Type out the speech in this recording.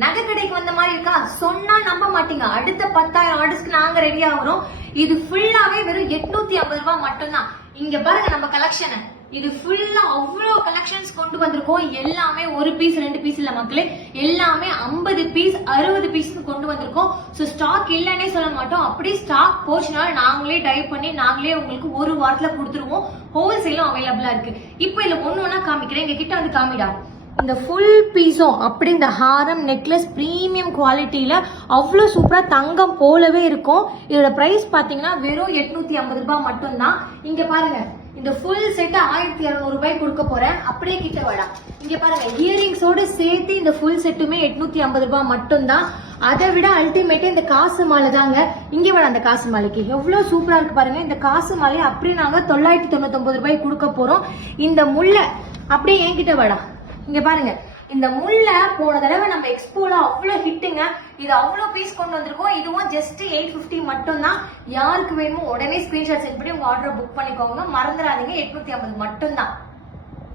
நகை கடைக்கு வந்த மாதிரி இருக்கா? சொன்னா நம்ப மாட்டீங்க. அடுத்த 10,000 ஆர்டர்ஸ்க்கு நாங்க ரெடி ஆகிறோம். இது ஃபுல்லாவே வெறும் 850 ரூபாய் மட்டும்தான். இங்க பாருங்க நம்ம கலெக்ஷன். இது ஃபுல்லா அவ்வளோ கலெக்ஷன்ஸ் கொண்டு வந்திருக்கோம். எல்லாமே ஒரு பீஸ் 2 பீஸ் இல்ல மக்களே, எல்லாமே 50 பீஸ் 60 பீஸ் கொண்டு வந்திருக்கோம். சோ ஸ்டாக் இல்லன்னே சொல்ல மாட்டோம். அப்படி ஸ்டாக் போச்சுனால நாங்களே டைப் பண்ணி நாங்களே உங்களுக்கு ஒரு வாரத்துல கொடுத்துருவோம். ஹோல்சேலும் அவைலபிளா இருக்கு. இப்போ இதுல ஒண்ணு காமிக்கிறேன். எங்க கிட்ட வந்து காமிடா. இந்த ஃபுல் பீஸும் அப்படி இந்த ஹாரம் நெக்லஸ் பிரீமியம் குவாலிட்டியில அவ்வளோ சூப்பரா தங்கம் போலவே இருக்கும். இதோட பிரைஸ் பாத்தீங்கன்னா வெறும் 850 ரூபாய் மட்டும்தான். இங்க பாருங்க, இந்த ஃபுல் செட் 1200 ரூபாய் கொடுக்க போறேன். அப்படியே கிட்ட வாடா. இங்க பாருங்க, இயரிங்ஸோட சேர்த்து இந்த ஃபுல் செட்டுமே 850 ரூபாய் மட்டும்தான். அதை விட அல்டிமேட்டா இந்த காசு மாலை தாங்க. இங்க வாடா, அந்த காசு மாலைக்கு எவ்வளவு சூப்பரா இருக்கு பாருங்க. இந்த காசு மாலையை அப்படியே நாங்க 999 ரூபாய் கொடுக்க போறோம். இந்த முல்லை அப்படியே என்கிட்ட வாடா. இங்க பாருங்க, இந்த முல்லை போன தடவை நம்ம எக்ஸ்போல அவ்வளவு ஹிட்டுங்க. இது அவ்வளவு பீஸ் கொண்டு வந்திருக்கோம். இதுவும் ஜஸ்ட் 850 மட்டும் தான். யாருக்கு வேணுமோ உடனே ஸ்கிரீன்ஷாட் சென்ட் பண்ணி உங்க ஆர்டரை புக் பண்ணிக்கோங்க. மறந்துடாதீங்க, 850 மட்டும் தான்.